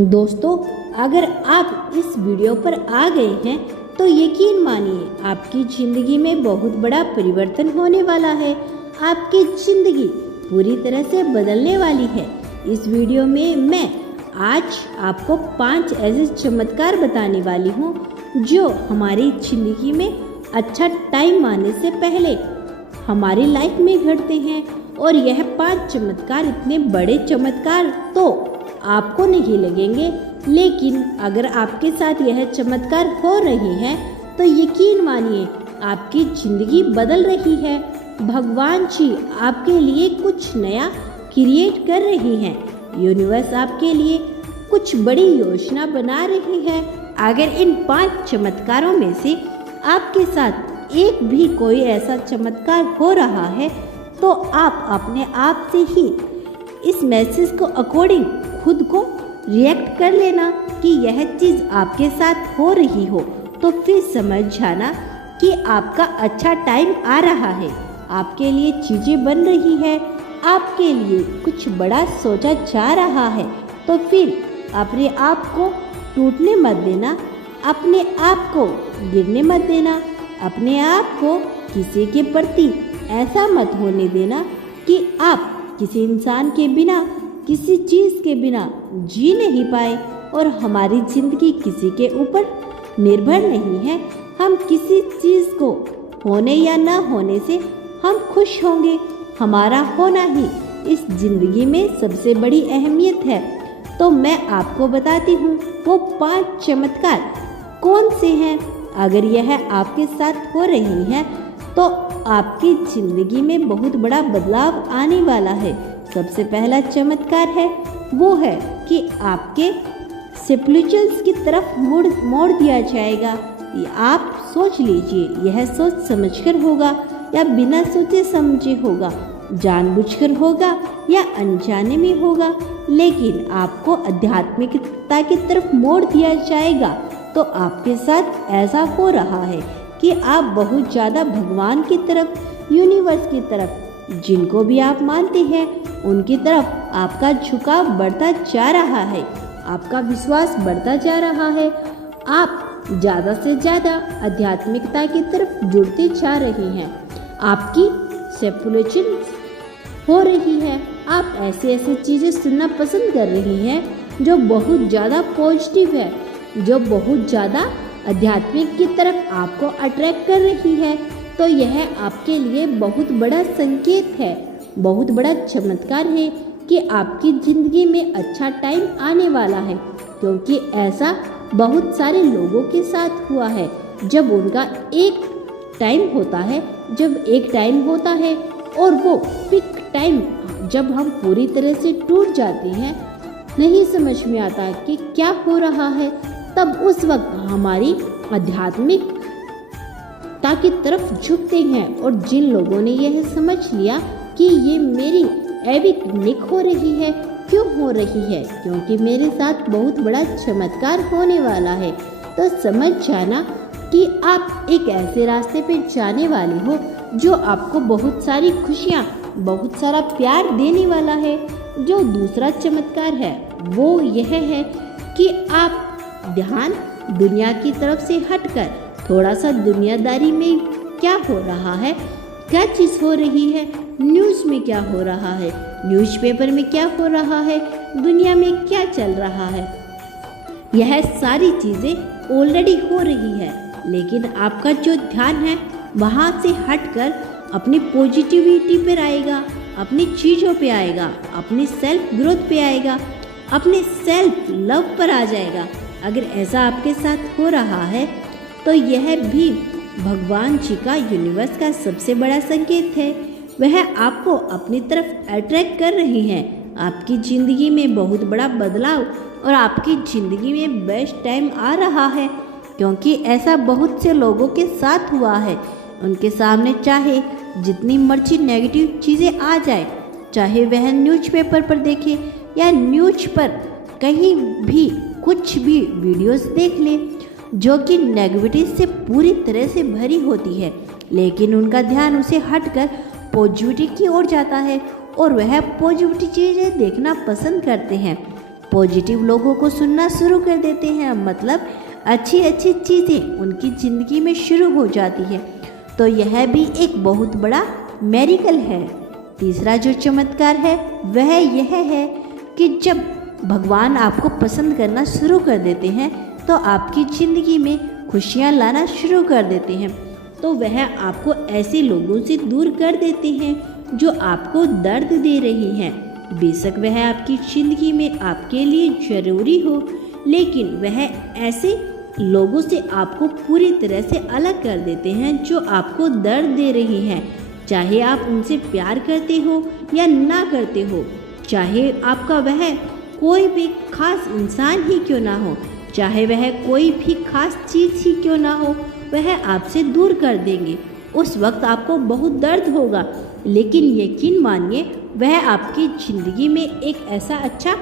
दोस्तों, अगर आप इस वीडियो पर आ गए हैं तो यकीन मानिए आपकी ज़िंदगी में बहुत बड़ा परिवर्तन होने वाला है। आपकी ज़िंदगी पूरी तरह से बदलने वाली है। इस वीडियो में मैं आज आपको 5 ऐसे चमत्कार बताने वाली हूँ जो हमारी ज़िंदगी में अच्छा टाइम आने से पहले हमारी लाइफ में घटते हैं। और यह 5 चमत्कार इतने बड़े चमत्कार तो आपको नहीं लगेंगे, लेकिन अगर आपके साथ यह चमत्कार हो रहे हैं तो यकीन मानिए आपकी ज़िंदगी बदल रही है। भगवान जी आपके लिए कुछ नया क्रिएट कर रही हैं। यूनिवर्स आपके लिए कुछ बड़ी योजना बना रही है। अगर इन 5 चमत्कारों में से आपके साथ एक भी कोई ऐसा चमत्कार हो रहा है तो आप अपने आप से ही इस मैसेज को अकॉर्डिंग खुद को रिएक्ट कर लेना कि यह चीज़ आपके साथ हो रही हो, तो फिर समझ जाना कि आपका अच्छा टाइम आ रहा है। आपके लिए चीज़ें बन रही है, आपके लिए कुछ बड़ा सोचा जा रहा है। तो फिर अपने आप को टूटने मत देना, अपने आप को गिरने मत देना, अपने आप को किसी के प्रति ऐसा मत होने देना कि आप किसी इंसान के बिना, किसी चीज़ के बिना जी नहीं पाए। और हमारी ज़िंदगी किसी के ऊपर निर्भर नहीं है। हम किसी चीज़ को होने या ना होने से हम खुश होंगे। हमारा होना ही इस ज़िंदगी में सबसे बड़ी अहमियत है। तो मैं आपको बताती हूँ वो 5 चमत्कार कौन से हैं। अगर यह आपके साथ हो रही है तो आपकी ज़िंदगी में बहुत बड़ा बदलाव आने वाला है। सबसे पहला चमत्कार है वो है कि आपके स्पिरिचुअल्स की तरफ मोड़ दिया जाएगा। आप सोच लीजिए, यह सोच समझकर होगा या बिना सोचे समझे होगा, जानबूझकर होगा या अनजाने में होगा, लेकिन आपको आध्यात्मिकता की तरफ मोड़ दिया जाएगा। तो आपके साथ ऐसा हो रहा है कि आप बहुत ज़्यादा भगवान की तरफ, यूनिवर्स की तरफ, जिनको भी आप मानते हैं उनकी तरफ आपका झुकाव बढ़ता जा रहा है। आपका विश्वास बढ़ता जा रहा है। आप ज़्यादा से ज़्यादा आध्यात्मिकता की तरफ जुड़ते जा रहे हैं। आपकी सेपुलेशन हो रही है। आप ऐसी ऐसी चीज़ें सुनना पसंद कर रही हैं जो बहुत ज़्यादा पॉजिटिव है, जो बहुत ज़्यादा आध्यात्मिक की तरफ आपको अट्रैक्ट कर रही है। तो यह आपके लिए बहुत बड़ा संकेत है, बहुत बड़ा चमत्कार है कि आपकी ज़िंदगी में अच्छा टाइम आने वाला है। क्योंकि ऐसा बहुत सारे लोगों के साथ हुआ है। जब उनका एक टाइम होता है और वो पिक टाइम जब हम पूरी तरह से टूट जाते हैं, नहीं समझ में आता कि क्या हो रहा है, तब उस वक्त हमारी आध्यात्मिकता की तरफ झुकते हैं। और जिन लोगों ने यह समझ लिया कि ये मेरी एविकनिक हो रही है, क्यों हो रही है, क्योंकि मेरे साथ बहुत बड़ा चमत्कार होने वाला है, तो समझ जाना कि आप एक ऐसे रास्ते पे जाने वाले हो जो आपको बहुत सारी खुशियाँ, बहुत सारा प्यार देने वाला है। जो दूसरा चमत्कार है वो यह है कि आप ध्यान दुनिया की तरफ से हटकर थोड़ा सा दुनियादारी में क्या हो रहा है, क्या चीज़ हो रही है, न्यूज़ में क्या हो रहा है, न्यूज़पेपर में क्या हो रहा है, दुनिया में क्या चल रहा है, यह सारी चीज़ें ऑलरेडी हो रही है। लेकिन आपका जो ध्यान है वहाँ से हटकर अपनी पॉजिटिविटी पर आएगा, अपनी चीज़ों पे आएगा, अपनी सेल्फ ग्रोथ पे आएगा, अपने सेल्फ लव पर आ जाएगा। अगर ऐसा आपके साथ हो रहा है तो यह भी भगवान जी का, यूनिवर्स का सबसे बड़ा संकेत है। वह आपको अपनी तरफ अट्रैक्ट कर रही हैं। आपकी ज़िंदगी में बहुत बड़ा बदलाव और आपकी ज़िंदगी में बेस्ट टाइम आ रहा है। क्योंकि ऐसा बहुत से लोगों के साथ हुआ है। उनके सामने चाहे जितनी मर्जी नेगेटिव चीज़ें आ जाए, चाहे वह न्यूज़पेपर पर देखे या न्यूज़ पर कहीं भी कुछ भी वीडियोस देख ले जो कि नेगेटिविटी से पूरी तरह से भरी होती है, लेकिन उनका ध्यान उसे हटकर पॉजिटिविटी की ओर जाता है और वह पॉजिटिव चीज़ें देखना पसंद करते हैं। पॉजिटिव लोगों को सुनना शुरू कर देते हैं, मतलब अच्छी अच्छी चीज़ें उनकी ज़िंदगी में शुरू हो जाती है। तो यह भी एक बहुत बड़ा मेरिकल है। तीसरा जो चमत्कार है वह यह है कि जब भगवान आपको पसंद करना शुरू कर देते हैं तो आपकी ज़िंदगी में खुशियाँ लाना शुरू कर देते हैं। तो वह आपको ऐसे लोगों से दूर कर देते हैं जो आपको दर्द दे रही हैं। बेशक वह आपकी ज़िंदगी में आपके लिए ज़रूरी हो, लेकिन वह ऐसे लोगों से आपको पूरी तरह से अलग कर देते हैं जो आपको दर्द दे रही हैं। चाहे आप उनसे प्यार करते हो या ना करते हो, चाहे आपका वह कोई भी खास इंसान ही क्यों ना हो, चाहे वह कोई भी खास चीज़ ही क्यों ना हो, वह आपसे दूर कर देंगे। उस वक्त आपको बहुत दर्द होगा, लेकिन यकीन मानिए वह आपकी ज़िंदगी में एक ऐसा अच्छा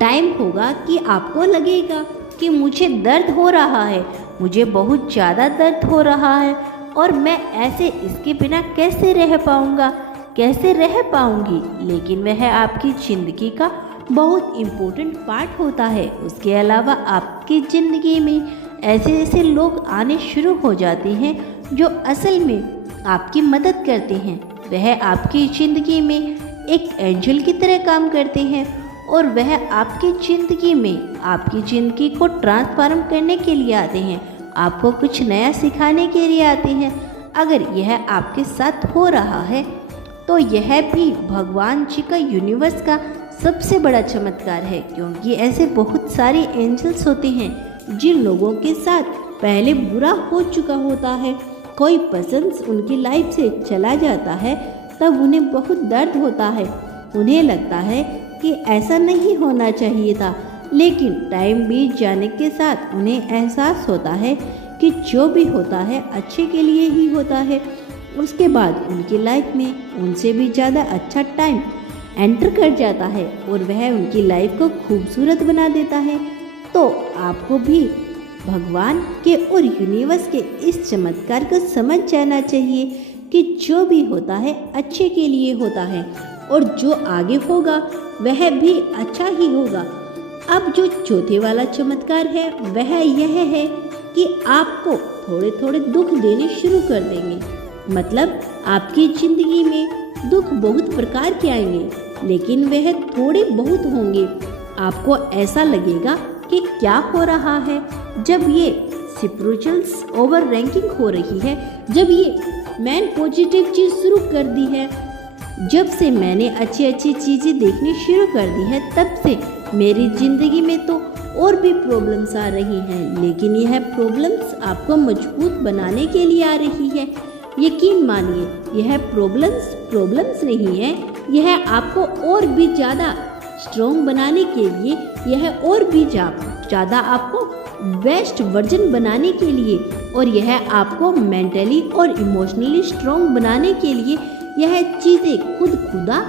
टाइम होगा कि आपको लगेगा कि मुझे दर्द हो रहा है, मुझे बहुत ज़्यादा दर्द हो रहा है और मैं ऐसे इसके बिना कैसे रह पाऊँगा, कैसे रह पाऊँगी। लेकिन वह आपकी ज़िंदगी का बहुत इम्पोर्टेंट पार्ट होता है। उसके अलावा आपकी ज़िंदगी में ऐसे ऐसे लोग आने शुरू हो जाते हैं जो असल में आपकी मदद करते हैं। वह आपकी ज़िंदगी में एक एंजल की तरह काम करते हैं और वह आपकी ज़िंदगी में आपकी ज़िंदगी को ट्रांसफॉर्म करने के लिए आते हैं, आपको कुछ नया सिखाने के लिए आते हैं। अगर यह आपके साथ हो रहा है तो यह भी भगवान जी का, यूनिवर्स का सबसे बड़ा चमत्कार है, क्योंकि ऐसे बहुत सारे एंजल्स होते हैं जिन लोगों के साथ पहले बुरा हो चुका होता है, कोई पर्सन उनकी लाइफ से चला जाता है, तब उन्हें बहुत दर्द होता है। उन्हें लगता है कि ऐसा नहीं होना चाहिए था, लेकिन टाइम बीत जाने के साथ उन्हें एहसास होता है कि जो भी होता है अच्छे के लिए ही होता है। उसके बाद उनकी लाइफ में उनसे भी ज़्यादा अच्छा टाइम एंटर कर जाता है और वह उनकी लाइफ को खूबसूरत बना देता है। तो आपको भी भगवान के और यूनिवर्स के इस चमत्कार को समझ जाना चाहिए कि जो भी होता है अच्छे के लिए होता है और जो आगे होगा वह भी अच्छा ही होगा। अब जो चौथे वाला चमत्कार है वह यह है कि आपको थोड़े थोड़े दुख देने शुरू कर देंगे। मतलब आपकी ज़िंदगी में दुख बहुत प्रकार के आएंगे, लेकिन वह थोड़े बहुत होंगे। आपको ऐसा लगेगा कि क्या हो रहा है। जब ये स्पिरिचुअल्स ओवर रैंकिंग हो रही है, जब ये मैन पॉजिटिव चीज़ शुरू कर दी है, जब से मैंने अच्छी अच्छी चीज़ें देखनी शुरू कर दी है, तब से मेरी ज़िंदगी में तो और भी प्रॉब्लम्स आ रही हैं। लेकिन यह प्रॉब्लम्स आपको मजबूत बनाने के लिए आ रही है। यकीन मानिए यह प्रॉब्लम्स नहीं है, यह आपको और भी ज़्यादा स्ट्रॉन्ग बनाने के लिए, यह और भी ज़्यादा आपको बेस्ट वर्जन बनाने के लिए, और यह आपको मेंटली और इमोशनली स्ट्रॉन्ग बनाने के लिए यह चीज़ें खुद खुदा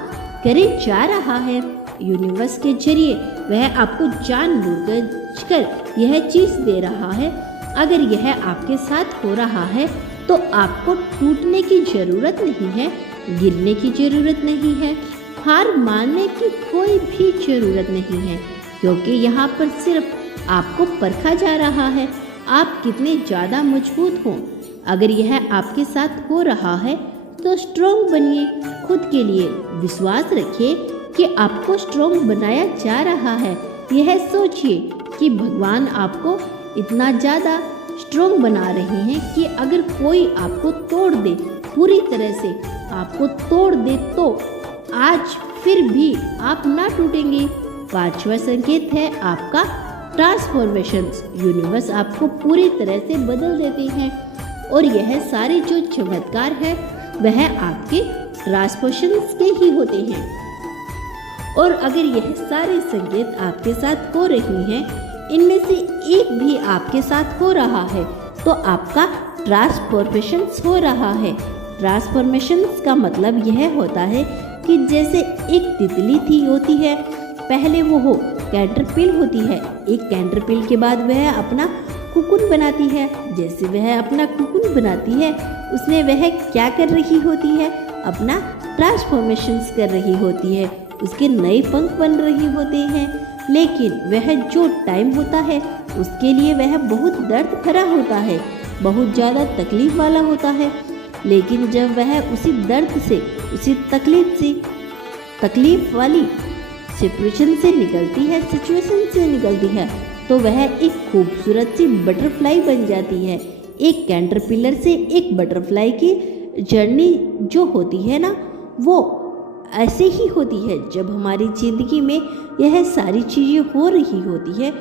करे जा रहा है। यूनिवर्स के जरिए वह आपको जानबूझकर यह चीज़ दे रहा है। अगर यह आपके साथ हो रहा है तो आपको टूटने की ज़रूरत नहीं है, गिरने की ज़रूरत नहीं है, हार मानने की कोई भी ज़रूरत नहीं है, क्योंकि यहाँ पर सिर्फ आपको परखा जा रहा है आप कितने ज़्यादा मजबूत हों। अगर यह आपके साथ हो रहा है तो स्ट्रॉन्ग बनिए, खुद के लिए विश्वास रखिए कि आपको स्ट्रॉन्ग बनाया जा रहा है। यह सोचिए कि भगवान आपको इतना ज़्यादा स्ट्रॉन्ग बना रहे हैं कि अगर कोई आपको तोड़ दे, पूरी तरह से आपको तोड़ दे, तो आज फिर भी आप ना टूटेंगे। पांचवा संकेत है आपका ट्रांसफॉर्मेशन। यूनिवर्स आपको पूरी तरह से बदल देते हैं और यह सारे जो चमत्कार है वह आपके ट्रांसफॉर्मेशन के ही होते हैं। और अगर यह सारे संकेत आपके साथ हो रही हैं, इनमें से एक भी आपके साथ हो रहा है, तो आपका ट्रांसफॉर्मेशन हो रहा है। ट्रांसफॉर्मेशन का मतलब यह होता है कि जैसे एक तितली थी होती है, पहले वो कैटरपिल होती है, एक कैटरपिल के बाद वह अपना कुकुन बनाती है। जैसे वह अपना कुकुन बनाती है, उसमें वह क्या कर रही होती है, अपना ट्रांसफॉर्मेशन कर रही होती है, उसके नए पंख बन रहे होते हैं। लेकिन वह जो टाइम होता है उसके लिए वह बहुत दर्द भरा होता है, बहुत ज़्यादा तकलीफ वाला होता है। लेकिन जब वह उसी दर्द से, उसी तकलीफ वाली सिचुएशन से निकलती है तो वह एक खूबसूरत सी बटरफ्लाई बन जाती है। एक कैटरपिलर से एक बटरफ्लाई की जर्नी जो होती है ना, वो ऐसे ही होती है। जब हमारी ज़िंदगी में यह सारी चीज़ें हो रही होती है,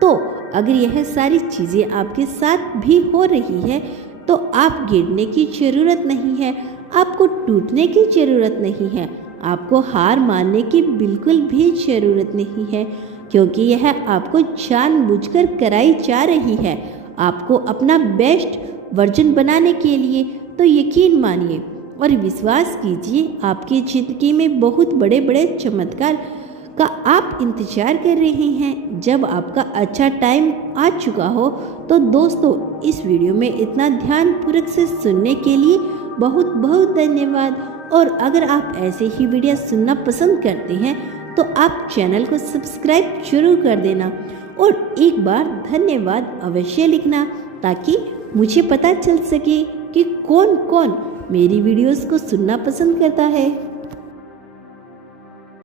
तो अगर यह सारी चीज़ें आपके साथ भी हो रही है तो आप गिरने की ज़रूरत नहीं है, आपको टूटने की ज़रूरत नहीं है, आपको हार मानने की बिल्कुल भी ज़रूरत नहीं है, क्योंकि यह आपको जानबूझकर कराई जा रही है, आपको अपना बेस्ट वर्जन बनाने के लिए। तो यकीन मानिए और विश्वास कीजिए, आपकी ज़िंदगी में बहुत बड़े बड़े चमत्कार का आप इंतज़ार कर रहे हैं। जब आपका अच्छा टाइम आ चुका हो तो दोस्तों, इस वीडियो में इतना ध्यानपूर्वक से सुनने के लिए बहुत बहुत धन्यवाद। और अगर आप ऐसे ही वीडियो सुनना पसंद करते हैं तो आप चैनल को सब्सक्राइब जरूर कर देना और एक बार धन्यवाद अवश्य लिखना, ताकि मुझे पता चल सके कि कौन कौन मेरी वीडियोस को सुनना पसंद करता है।